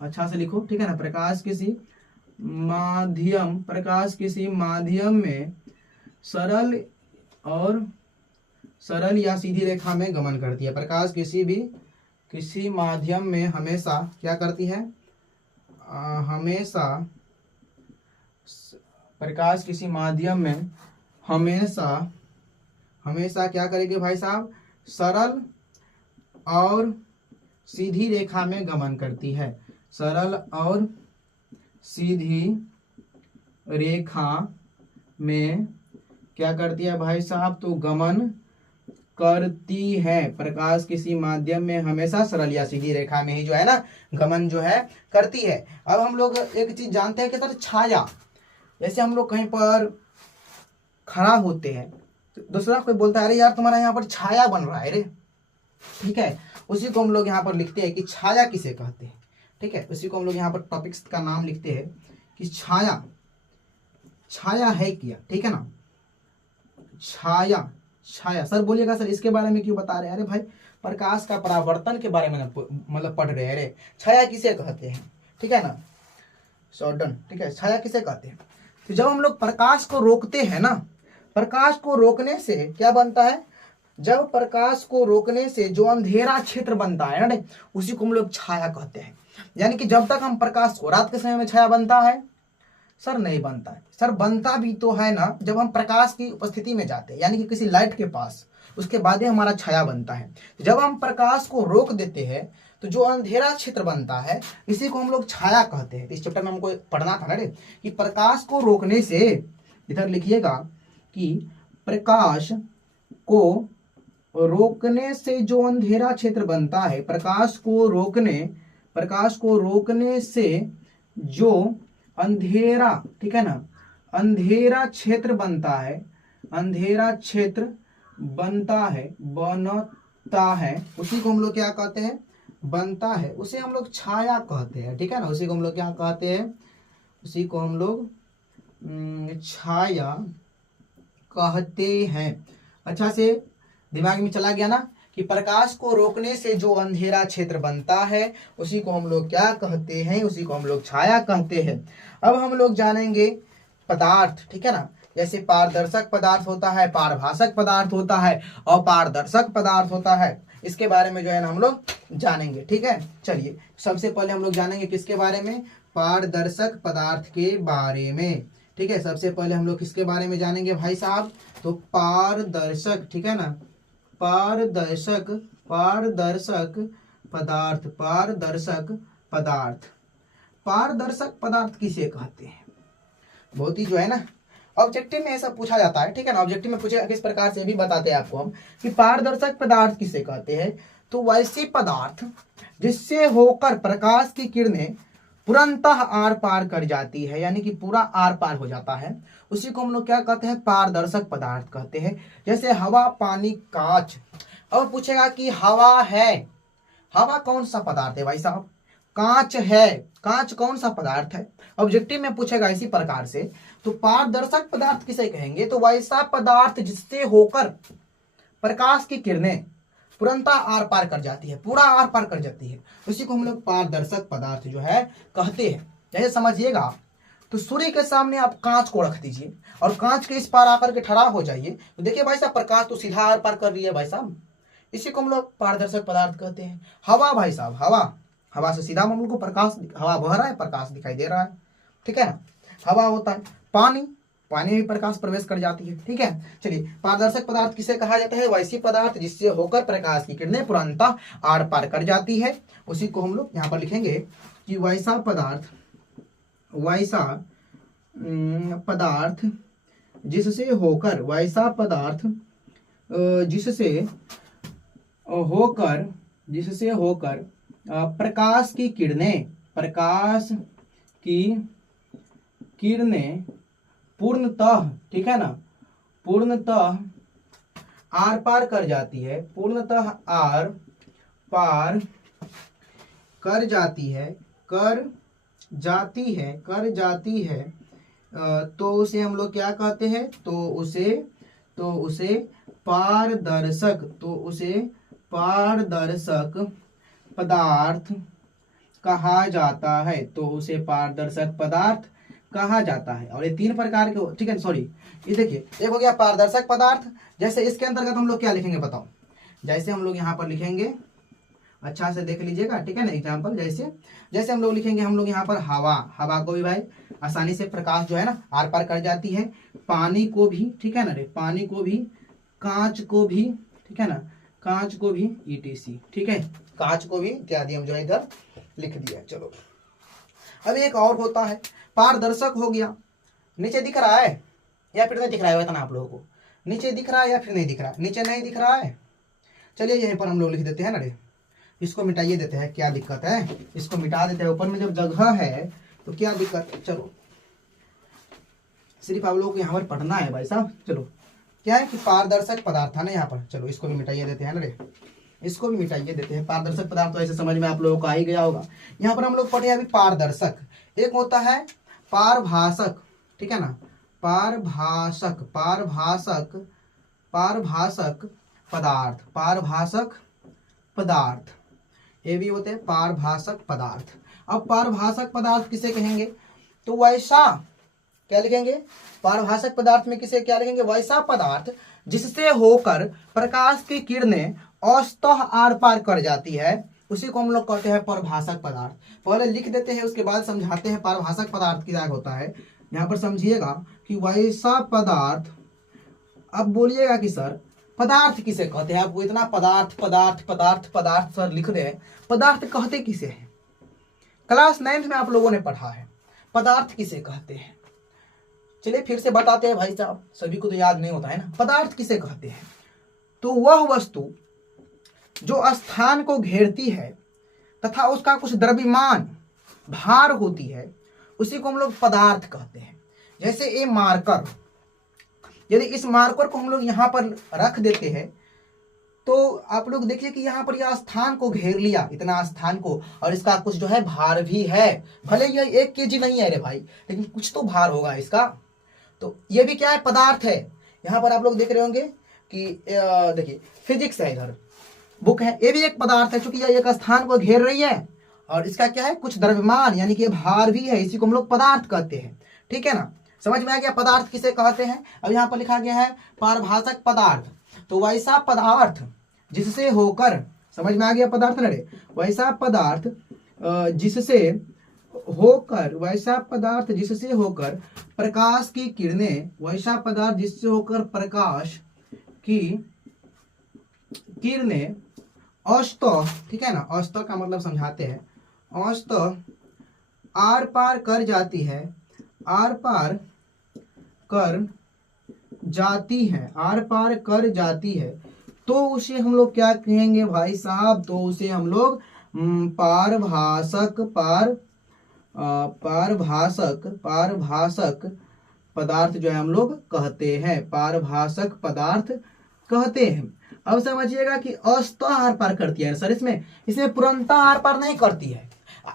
अच्छा से लिखो, ठीक है ना, प्रकाश किसी माध्यम, प्रकाश किसी माध्यम में सरल या सीधी रेखा में गमन करती है। प्रकाश किसी माध्यम में हमेशा क्या करती है, प्रकाश किसी माध्यम में हमेशा क्या करेगी भाई साहब, सरल और सीधी रेखा में गमन करती है। सरल और सीधी रेखा में क्या करती है भाई साहब, तो गमन करती है। प्रकाश किसी माध्यम में हमेशा सरल या सीधी रेखा में ही जो है ना गमन जो है करती है। अब हम लोग एक चीज जानते हैं कि सर छाया, जैसे हम लोग कहीं पर खड़ा होते हैं तो दूसरा कोई बोलता है अरे यार तुम्हारा यहाँ पर छाया बन रहा है रे, ठीक है, उसी को हम लोग यहाँ पर लिखते हैं कि छाया किसे कहते हैं। ठीक है, उसी को हम लोग यहाँ पर टॉपिक्स का नाम लिखते हैं कि छाया है क्या, ठीक है ना। छाया सर बोलिएगा सर इसके बारे में क्यों बता रहे हैं, अरे भाई प्रकाश का परावर्तन के बारे में मतलब पढ़ रहे हैं रे। छाया किसे कहते हैं, ठीक है ना, शॉर्टन, ठीक है, छाया किसे कहते हैं। तो जब हम लोग प्रकाश को रोकते हैं ना, प्रकाश को रोकने से क्या बनता है, जब प्रकाश को रोकने से जो अंधेरा क्षेत्र बनता है ना, उसी को हम लोग छाया कहते हैं। यानी कि जब तक हम प्रकाश को, रात के समय में छाया बनता है सर, नहीं बनता है सर, बनता भी तो है ना जब हम प्रकाश की उपस्थिति में जाते हैं, यानी कि किसी लाइट के पास, उसके बाद ही हमारा छाया बनता है। जब हम प्रकाश को रोक देते हैं तो जो अंधेरा क्षेत्र बनता है इसी को हम लोग छाया कहते हैं। इस चैप्टर में हमको पढ़ना था ना रे कि प्रकाश को रोकने से, इधर लिखिएगा कि प्रकाश को रोकने से जो अंधेरा क्षेत्र बनता है, प्रकाश को रोकने से जो अंधेरा, ठीक है ना, अंधेरा क्षेत्र बनता है, अंधेरा क्षेत्र बनता है, उसी को हम लोग क्या कहते हैं, बनता है, उसे हम लोग छाया कहते हैं। ठीक है ना, उसी को हम लोग क्या कहते हैं, उसी को हम लोग छाया कहते हैं। अच्छा से दिमाग में चला गया ना कि प्रकाश को रोकने से जो अंधेरा क्षेत्र बनता है उसी को हम लोग क्या कहते हैं, उसी को हम लोग छाया कहते हैं। अब हम लोग जानेंगे पदार्थ, ठीक है ना, जैसे पारदर्शक पदार्थ होता है, पारभाषक पदार्थ होता है, अपारदर्शक पदार्थ होता है, इसके बारे में जो है ना हम लोग जानेंगे। ठीक है, चलिए सबसे पहले हम लोग जानेंगे किसके बारे में, पारदर्शक पदार्थ के बारे में। ठीक है, सबसे पहले हम लोग किसके बारे में जानेंगे भाई साहब, तो पारदर्शक, ठीक है ना, पारदर्शक पदार्थ, पारदर्शक पदार्थ किसे कहते हैं। बहुत ही जो है ना ऑब्जेक्टिव में ऐसा पूछा जाता है, ठीक है ना, ऑब्जेक्टिव में पूछेगा किस प्रकार से भी बताते हैं आपको हम कि पारदर्शक पदार्थ किसे कहते हैं। तो वैसे पदार्थ जिससे होकर प्रकाश की किरणें तुरंतः आर पार कर जाती है, यानी कि पूरा आर पार हो जाता है, उसी को हम लोग क्या कहते हैं, पारदर्शक पदार्थ कहते हैं। जैसे हवा, पानी, कांच। अब पूछेगा कि हवा है, हवा कौन सा पदार्थ है भाई साहब, कांच है, कांच कौन सा पदार्थ है, ऑब्जेक्टिव में पूछेगा इसी प्रकार से। तो पारदर्शक पदार्थ किसे कहेंगे, तो वैसा पदार्थ जिससे होकर प्रकाश की किरणें तुरंत आर पार कर जाती है, पूरा आर पार कर जाती है, उसी को हम लोग पारदर्शक पदार्थ जो है कहते हैं। जैसे समझिएगा तो सूर्य के सामने आप कांच को रख दीजिए और कांच के इस पार आकर के ठहरा हो जाइए, तो देखिए भाई साहब प्रकाश तो सीधा आर पार कर रही है भाई साहब, इसी को हम लोग पारदर्शक पदार्थ कहते हैं। हवा भाई साहब, हवा से सीधा हम लोग को प्रकाश, हवा बह रहा है, प्रकाश दिखाई दे रहा है, ठीक है ना, हवा होता है। पानी में भी प्रकाश प्रवेश कर जाती है। ठीक है, चलिए पारदर्शक पदार्थ किसे कहा जाता है, वैसी पदार्थ जिससे होकर प्रकाश की किरणें तुरंतः आर पार कर जाती है, उसी को हम लोग यहाँ पर लिखेंगे कि वैसा पदार्थ जिससे होकर, वैसा पदार्थ जिससे होकर प्रकाश की किरणें पूर्णतः, ठीक है ना, पूर्णतः आर पार कर जाती है, पूर्णतः आर पार कर जाती है, तो उसे हम लोग क्या कहते हैं, तो उसे पारदर्शक पदार्थ कहा जाता है, तो उसे पारदर्शक पदार्थ कहा जाता है। और ये 3 प्रकार के, ठीक है, सॉरी, ये देखिए, एक हो गया पारदर्शक पदार्थ। जैसे इसके अंतर्गत हम लोग क्या लिखेंगे बताओ, जैसे हम लोग यहाँ पर लिखेंगे, अच्छा से देख लीजिएगा, ठीक है ना, एग्जाम्पल जैसे जैसे हम लोग लिखेंगे, हम लोग यहाँ पर हवा, हवा को भी भाई आसानी से प्रकाश जो है ना आर पार कर जाती है। पानी को भी, ठीक है ना रे, पानी को भी, कांच को भी, ठीक है ना, कांच को भी, ETC, ठीक है, कांच को भी इत्यादि हम जो है इधर लिख दिया। चलो अब एक और होता है पारदर्शक हो गया। नीचे दिख रहा है या फिर नहीं दिख रहा है, इतना आप लोगों को नीचे दिख रहा है या फिर नहीं दिख रहा है, नीचे नहीं दिख रहा है, चलिए यहीं पर हम लोग लिख देते हैं ना रे, इसको मिटाइए देते हैं, क्या दिक्कत है, इसको मिटा देते हैं, ऊपर में जब जगह है तो क्या दिक्कत है। चलो सिर्फ आप लोगों को यहाँ पर पढ़ना है भाई साहब। चलो क्या है कि पारदर्शक पदार्थ है ना यहाँ पर, चलो इसको भी मिटाइए देते हैं ना रे, इसको भी मिटाइए देते हैं। पारदर्शक पदार्थ तो ऐसे समझ में आप लोगों को आ ही गया होगा। यहाँ पर हम लोग पढ़े अभी पारदर्शक, एक होता है पारभाषक, ठीक है ना, पारभाषक, पारभाषक, पारभाषक पदार्थ, पारभाषक पदार्थ, ये भी होते हैं पारभाषक पदार्थ। अब पारभाषक पदार्थ किसे कहेंगे, तो वैसा, क्या लिखेंगे, पारभाषक पदार्थ में किसे क्या लिखेंगे, वैसा पदार्थ जिससे होकर प्रकाश की किरणें औसतः आर पार कर जाती है, उसी को हम लोग कहते हैं पारभाषक पदार्थ। पहले लिख देते हैं, उसके बाद समझाते हैं पारभाषक पदार्थ क्या होता है। यहाँ पर समझिएगा कि वैसा पदार्थ, अब बोलिएगा कि सर पदार्थ किसे कहते हैं, आपको इतना पदार्थ पदार्थ पदार्थ पदार्थ सर लिख रहे हैं, पदार्थ कहते किसे हैं, क्लास 9th में आप लोगों ने पढ़ा है, पदार्थ किसे कहते हैं। चलिए फिर से बताते हैं भाई साहब, सभी को तो याद नहीं होता है ना। पदार्थ किसे कहते हैं, तो वह वस्तु जो स्थान को घेरती है तथा उसका कुछ द्रव्यमान भार होती है, उसी को हम लोग पदार्थ कहते हैं। जैसे ये मार्कर, यदि इस मार्कर को हम लोग यहाँ पर रख देते हैं तो आप लोग देखिए कि यहाँ पर यह स्थान को घेर लिया, इतना स्थान को, और इसका कुछ जो है भार भी है, भले यह 1 kg नहीं है रे भाई, लेकिन कुछ तो भार होगा इसका, तो ये भी क्या है, पदार्थ है। यहाँ पर आप लोग देख रहे होंगे कि देखिए फिजिक्स है, इधर बुक है, ये भी एक पदार्थ है, क्योंकि यह एक स्थान को घेर रही है और इसका क्या है, कुछ द्रव्यमान यानी कि भार भी है, इसी को हम लोग पदार्थ कहते हैं, ठीक है ना। समझ में आ गया पदार्थ किसे कहते हैं। अब यहाँ पर लिखा गया है पारभाषक पदार्थ, तो वैसा पदार्थ जिससे होकर, समझ में आ गया पदार्थ ना रे, वैसा पदार्थ जिससे होकर, वैसा पदार्थ जिससे होकर प्रकाश की किरणें, वैसा पदार्थ जिससे होकर प्रकाश की किरणें औसतः, ठीक है ना, औसतः का मतलब समझाते हैं, औसतः आर पार कर जाती है, आर पार कर जाती है, आर पार कर जाती है, तो उसे हम लोग क्या कहेंगे भाई साहब, तो उसे हम लोग पारभाषक, पारभाषक पदार्थ जो है हम लोग कहते हैं, पारभाषक पदार्थ कहते हैं। अब समझिएगा कि औसतः आर पार करती है सर, इसमें पुरंता आर पार नहीं करती है,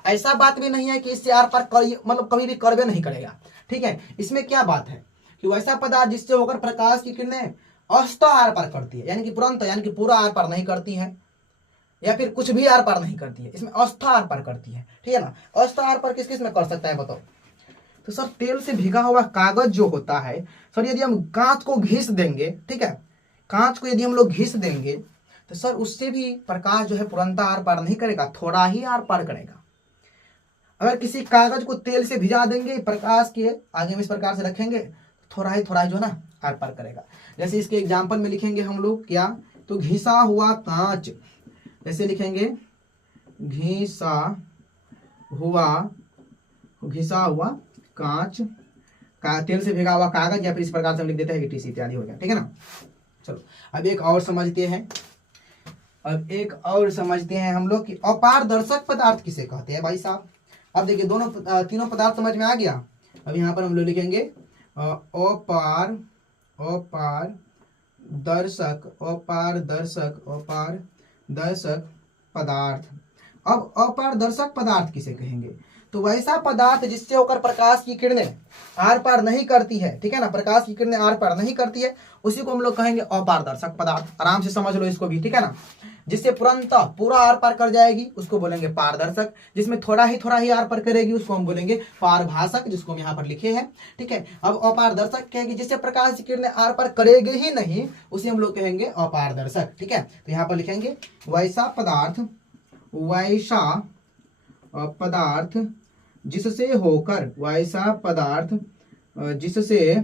ऐसा बात भी नहीं है कि इससे आर पार मतलब कभी भी करवे नहीं करेगा, ठीक है। इसमें क्या बात है कि वैसा पदार्थ जिससे होकर प्रकाश की किरणें औसतः आर पार करती है, यानी कि तुरंत, यानी कि पूरा आर पार नहीं करती है, या फिर कुछ भी आर पार नहीं करती है, इसमें औसतः आर पार करती है, ठीक है ना। औसतः आर पार किस किस में कर सकता है बताओ, तो सर तेल से भीगा हुआ कागज जो होता है सर, यदि हम कांच को घिस देंगे, ठीक है, कांच को यदि हम लोग घिस देंगे तो सर उससे भी प्रकाश जो है तुरंत आर पार नहीं करेगा, थोड़ा ही आर पार करेगा। अगर किसी कागज को तेल से भिजा देंगे, प्रकाश के आगे में इस प्रकार से रखेंगे, थोड़ा ही जो है ना आर पार करेगा। जैसे इसके एग्जाम्पल में लिखेंगे हम लोग क्या, तो घिसा हुआ कांच, ऐसे लिखेंगे घिसा हुआ कांच का तेल से भिगा हुआ कागज, या फिर इस प्रकार से हम लिख देते हैं ETC इत्यादि हो गया, ठीक है ना। चलो अब एक और समझते हैं, हम लोग कि अपारदर्शक पदार्थ किसे कहते हैं भाई साहब। अब देखिए तीनों पदार्थ समझ में आ गया। अब यहाँ पर हम लोग लिखेंगे अपारदर्शक पदार्थ। अब अपारदर्शक पदार्थ किसे कहेंगे, तो वैसा पदार्थ जिससे होकर प्रकाश की किरणें आर पार नहीं करती है, ठीक है ना, प्रकाश की किरणें आर पार नहीं करती है, उसी को हम लोग कहेंगे अपारदर्शक पदार्थ। आराम से समझ लो इसको भी, ठीक है ना। जिससे तुरंत पूरा आर पार कर जाएगी उसको बोलेंगे पारदर्शक, जिसमें थोड़ा ही आर पार करेगी उसको हम बोलेंगे पारभाषक, जिसको हम यहाँ पर लिखे हैं। ठीक है, अब अपारदर्शक कहेगी जिससे प्रकाश की किरणें आर पार करेगी ही नहीं, उसे हम लोग कहेंगे अपारदर्शक। ठीक है, तो यहाँ पर लिखेंगे वैसा पदार्थ जिससे होकर, वैसा पदार्थ जिससे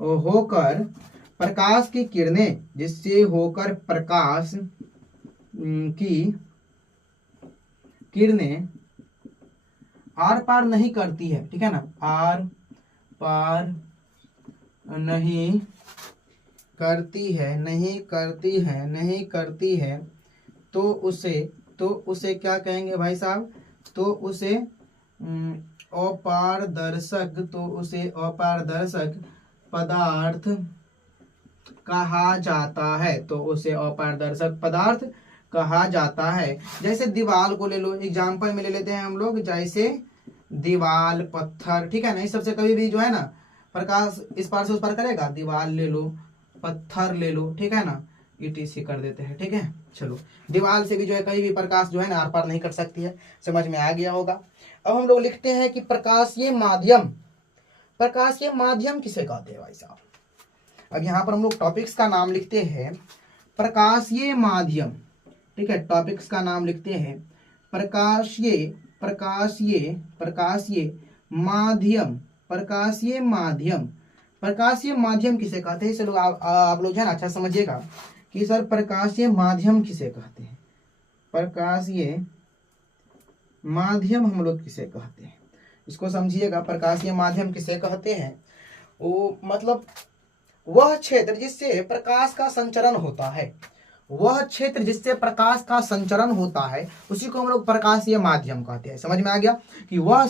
होकर प्रकाश की किरणें, जिससे होकर प्रकाश की किरणें आर पार नहीं करती है। ठीक है ना, आर पार नहीं करती है, तो उसे क्या कहेंगे भाई साहब, तो उसे अपारदर्शक पदार्थ कहा जाता है। तो उसे अपारदर्शक पदार्थ कहा जाता है। जैसे दीवाल को ले लो, एग्जाम्पल में ले लेते हैं हम लोग, जैसे दीवाल, पत्थर। ठीक है ना, इस सबसे कभी भी जो है ना प्रकाश इस पार से उस पार करेगा। दीवाल ले लो, पत्थर ले लो, ठीक है ना, ETC कर देते हैं। ठीक है, चलो, दीवाल से भी जो है कहीं भी प्रकाश जो है ना आर पार नहीं कर सकती है। समझ में आ गया होगा। अब हम लोग लिखते हैं कि प्रकाशीय माध्यम किसे कहते हैं भाई साहब। अब यहाँ पर हम लोग टॉपिक्स का नाम लिखते हैं प्रकाशीय माध्यम। ठीक है, टॉपिक्स का नाम लिखते हैं प्रकाशीय माध्यम किसे कहते हैं। चलो आप लोग है ना अच्छा समझिएगा कि सर प्रकाशीय माध्यम किसे कहते हैं। प्रकाशीय माध्यम हम लोग किसे कहते हैं, इसको समझिएगा। प्रकाशीय माध्यम किसे कहते हैं, वो मतलब वह क्षेत्र जिससे प्रकाश का संचरण होता है, उसी को हम लोग प्रकाशीय माध्यम कहते हैं। समझ में आ गया कि वह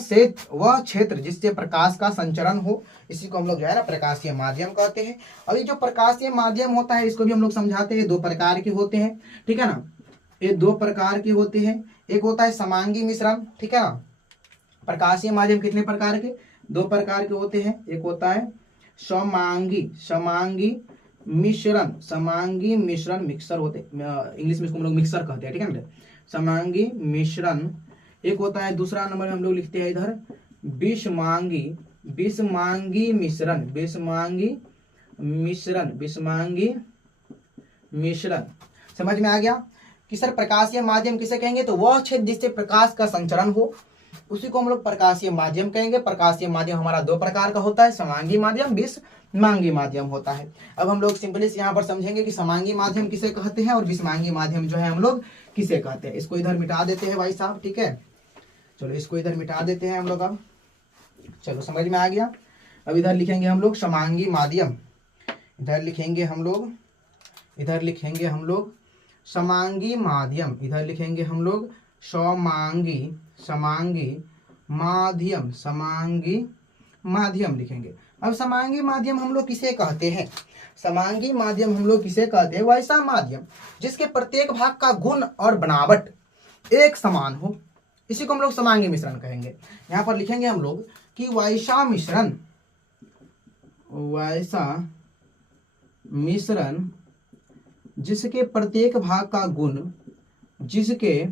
क्षेत्र जिससे प्रकाश का संचरण हो, इसी को हम लोग जो है ना प्रकाशीय माध्यम कहते हैं। अब ये जो प्रकाशीय माध्यम होता है इसको भी हम लोग समझाते हैं, 2 प्रकार के होते हैं। ठीक है ना, ये 2 प्रकार के होते हैं। एक होता है समांगी मिश्रण। ठीक है ना, प्रकाशीय माध्यम कितने प्रकार के, 2 प्रकार के होते हैं। एक होता है समांगी मिश्रण, मिक्सर होते, इंग्लिश में इसको हम लोग मिक्सर कहते हैं। ठीक है ना, समांगी मिश्रण। एक होता है, दूसरा नंबर में हम लोग लिखते हैं इधर विषमांगी मिश्रण। समझ में आ गया कि सर प्रकाशीय माध्यम किसे कहेंगे, तो वह क्षेत्र जिससे प्रकाश का संचरण हो, उसी को हम लोग प्रकाशीय माध्यम कहेंगे। प्रकाशीय माध्यम हमारा 2 प्रकार का होता है, समांगी माध्यम, विषमांगी माध्यम होता है। अब हम लोग सिंपली यहाँ पर समझेंगे कि समांगी माध्यम किसे कहते हैं और विषमांगी माध्यम जो है हम लोग किसे कहते हैं। इसको इधर मिटा देते हैं भाई साहब। ठीक है, चलो इसको इधर मिटा देते हैं हम लोग। अब चलो समझ में आ गया। अब इधर लिखेंगे हम लोग समांगी माध्यम, इधर लिखेंगे हम लोग समांगी माध्यम, इधर लिखेंगे हम लोग समांगी माध्यम लिखेंगे। अब समांगी माध्यम हम लोग किसे कहते हैं, समांगी माध्यम हम लोग किसे कहते हैं, वैसा माध्यम जिसके प्रत्येक भाग का गुण और बनावट एक समान हो, इसी को हम लोग समांगी मिश्रण कहेंगे। यहाँ पर लिखेंगे हम लोग कि वैसा मिश्रण जिसके प्रत्येक भाग का गुण, जिसके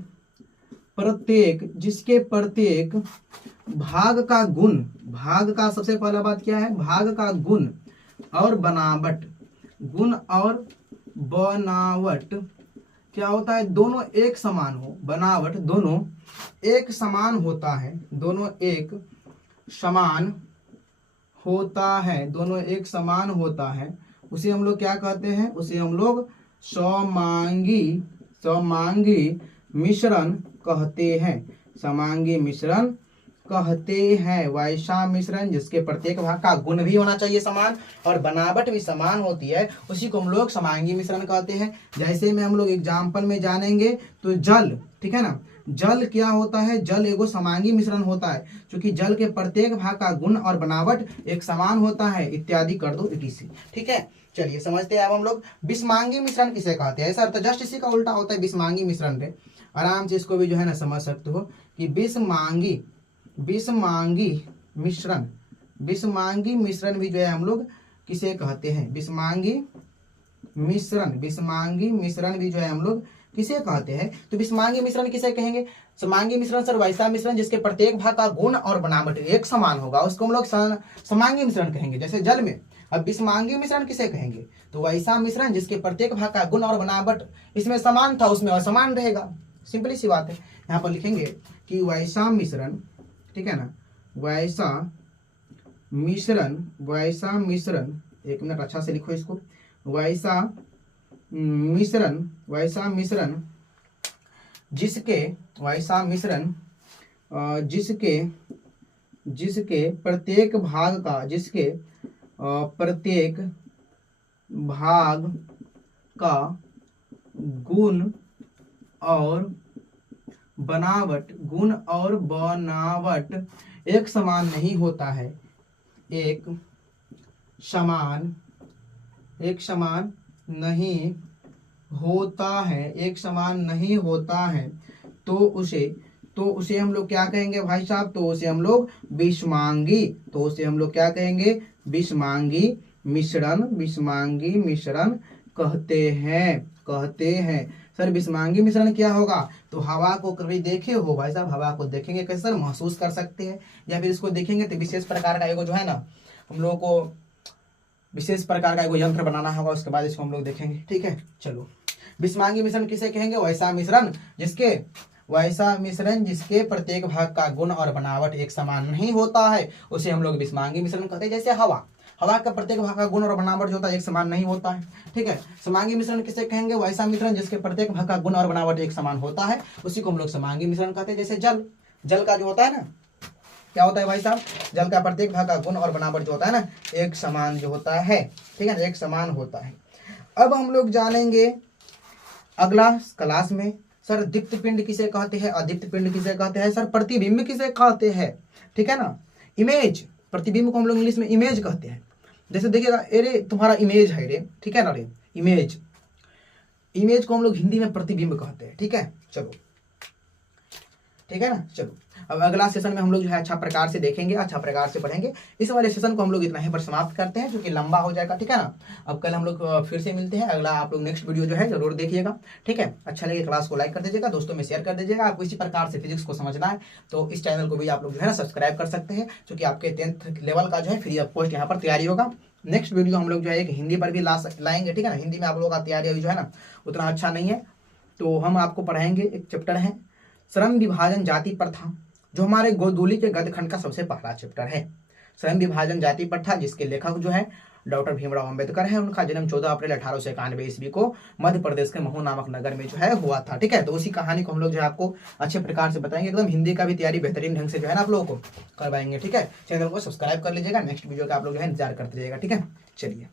प्रत्येक भाग का गुण, भाग का सबसे पहला बात क्या है, भाग का गुण और बनावट क्या होता है, दोनों एक समान हो। बनावट दोनों एक समान होता है, दोनों एक समान होता है, उसे हम लोग क्या कहते हैं, उसे हम लोग समांगी मिश्रण कहते हैं। समांगी मिश्रण कहते हैं वैसा मिश्रण जिसके प्रत्येक भाग का गुण भी होना चाहिए समान और बनावट भी समान होती है, उसी को हम लोग समांगी मिश्रण कहते हैं। जैसे में हम लोग एग्जाम्पल में जानेंगे तो जल, ठीक है ना, जल क्या होता है, जल एगो समांगी मिश्रण होता है, क्योंकि जल के प्रत्येक भाग का गुण और बनावट एक समान होता है, इत्यादि कर दो etc। ठीक है, चलिए समझते हैं अब हम लोग विषमांगी मिश्रण किसे कहते हैं। सर तो जस्ट इसी का उल्टा होता है विषमांगी मिश्रण पे, आराम से इसको भी जो है ना समझ सकते हो कि विषमांगी मिश्रण भी जो है हम लोग किसे कहते हैं, विषमांगी मिश्रण भी जो है हम लोग किसे कहते हैं? तो विषमांगी मिश्रण किसे कहेंगे? समांगी मिश्रण सर वैसा मिश्रण जिसके प्रत्येक भाग का गुण और बनावट एक समान होगा, उसको हम लोग समांगी मिश्रण कहेंगे, जैसे जल में। अब विषमांगी मिश्रण किसे कहेंगे? तो वैसा मिश्रण जिसके प्रत्येक भाग का गुण और बनावट इसमें समान था उसमें असमान रहेगा। सिंपली सी बात है। यहाँ पर लिखेंगे कि वैसा मिश्रण, ठीक है ना, वैसा मिश्रण, एक मिनट अच्छा से लिखो इसको, वैसा मिश्रण जिसके प्रत्येक भाग का गुण और बनावट एक समान नहीं होता है, एक समान नहीं होता है, तो उसे हम लोग क्या कहेंगे भाई साहब? तो उसे हम लोग विषमांगी मिश्रण कहते हैं। सर विषमांगी मिश्रण क्या होगा? तो हवा को कभी देखे हो भाई साहब? हवा को देखेंगे कैसे सर? महसूस कर सकते हैं, या फिर इसको देखेंगे तो विशेष प्रकार का एगो जो है ना, हम लोगों को विशेष प्रकार का एगो यंत्र बनाना होगा, उसके बाद इसको हम लोग देखेंगे। ठीक है, चलो। विषमांगी मिश्रण किसे कहेंगे? वैसा मिश्रण जिसके प्रत्येक भाग का गुण और बनावट एक समान नहीं होता है, उसे हम लोग विषमांगी मिश्रण कहते हैं। जैसे हवा का प्रत्येक भाग का गुण और बनावट जो होता है एक समान नहीं होता है। ठीक है, समांगी मिश्रण किसे कहेंगे? वैसा मिश्रण जिसके प्रत्येक भाग का गुण और बनावट एक समान होता है, उसी को हम लोग समांगी मिश्रण कहते हैं। जैसे जल का जो होता है ना, क्या होता है भाई साहब? जल का प्रत्येक भाग का गुण और बनावट जो होता है ना, एक समान जो होता है। ठीक है, एक समान होता है। अब हम लोग जानेंगे अगला क्लास में, सर दीप्त पिंड किसे कहते हैं, अदीप्त पिंड किसे कहते हैं, सर प्रतिबिंब किसे कहते हैं। ठीक है ना, इमेज, प्रतिबिंब को हम लोग इंग्लिश में इमेज कहते हैं। जैसे देखिएगा, अरे तुम्हारा इमेज है रे, ठीक है ना रे, इमेज को हम लोग हिंदी में प्रतिबिंब कहते हैं। ठीक है, चलो, ठीक है ना, चलो। अब अगला सेशन में हम लोग जो है अच्छा प्रकार से देखेंगे, अच्छा प्रकार से पढ़ेंगे। इस वाले सेशन को हम लोग इतना ही पर समाप्त करते हैं, जो कि लंबा हो जाएगा। ठीक है ना, अब कल हम लोग फिर से मिलते हैं। अगला आप लोग नेक्स्ट वीडियो जो है जरूर देखिएगा। ठीक है, अच्छा लगे क्लास को लाइक कर दीजिएगा, दोस्तों में शेयर कर दीजिएगा। आपको इसी प्रकार से फिजिक्स को समझना है तो इस चैनल को भी आप लोग जो है ना सब्सक्राइब कर सकते हैं, क्योंकि आपके 10th लेवल का जो है फ्री ऑफ कॉस्ट यहाँ पर तैयारी होगा। नेक्स्ट वीडियो हम लोग जो है एक हिंदी पर भी लाएंगे। ठीक है ना, हिंदी में आप लोगों का तैयारी अभी जो है ना उतना अच्छा नहीं है, तो हम आपको पढ़ाएंगे। एक चैप्टर है श्रम विभाजन जाति प्रथा, जो हमारे गोदूली के गद्यखंड का सबसे पहला चैप्टर है। श्रम विभाजन जाति प्रथा, जिसके लेखक जो है डॉक्टर भीमराव अंबेडकर है। उनका जन्म 14 अप्रैल 1891 ईस्वी को मध्य प्रदेश के महू नामक नगर में जो है हुआ था। ठीक है, तो उसी कहानी को हम लोग जो है आपको अच्छे प्रकार से बताएंगे। एकदम हिंदी का भी तैयारी बेहतरीन ढंग से जो है ना आप लोगों को करवाएंगे। ठीक है, चैनल को सब्सक्राइब कर लीजिएगा। नेक्स्ट वीडियो का आप लोग जो है इंतजार करते रहिएगा। ठीक है, चलिए।